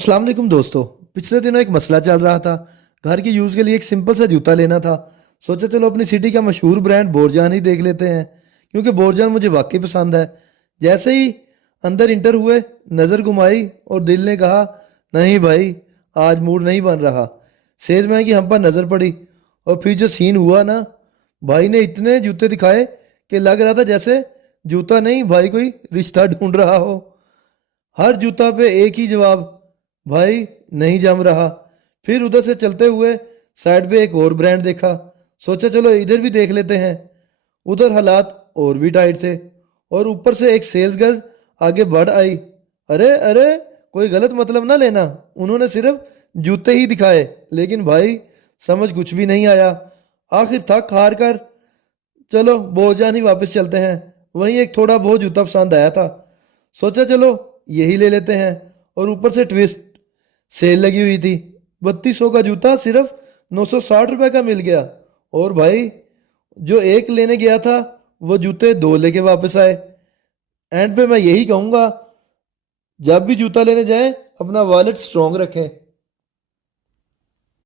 अस्सलाम वालेकुम दोस्तों। पिछले दिनों एक मसला चल रहा था। घर के यूज़ के लिए एक सिंपल सा जूता लेना था। सोचा चलो अपनी सिटी का मशहूर ब्रांड बोरजान ही देख लेते हैं, क्योंकि बोरजान मुझे वाकई पसंद है। जैसे ही अंदर इंटर हुए, नज़र घुमाई और दिल ने कहा नहीं भाई, आज मूड नहीं बन रहा। सेज में कि हम पर नज़र पड़ी, और फिर जो सीन हुआ ना, भाई ने इतने जूते दिखाए कि लग रहा था जैसे जूता नहीं भाई, कोई रिश्ता ढूंढ रहा हो। हर जूता पे एक ही जवाब, भाई नहीं जम रहा। फिर उधर से चलते हुए साइड पे एक और ब्रांड देखा। सोचा चलो इधर भी देख लेते हैं। उधर हालात और भी टाइट थे, और ऊपर से एक सेल्स गर्ल आगे बढ़ आई। अरे अरे, कोई गलत मतलब ना लेना, उन्होंने सिर्फ जूते ही दिखाए, लेकिन भाई समझ कुछ भी नहीं आया। आखिर थक हार कर चलो बोझान ही वापस चलते हैं। वहीं एक थोड़ा बहुत जूता पसंद आया था, सोचा चलो यही ले लेते हैं। और ऊपर से ट्विस्ट, सेल लगी हुई थी। 3200 का जूता सिर्फ 960 रुपये का मिल गया। और भाई जो एक लेने गया था, वो जूते दो लेके वापस आए। एंड पे मैं यही कहूँगा, जब भी जूता लेने जाएं अपना वॉलेट स्ट्रॉन्ग रखें।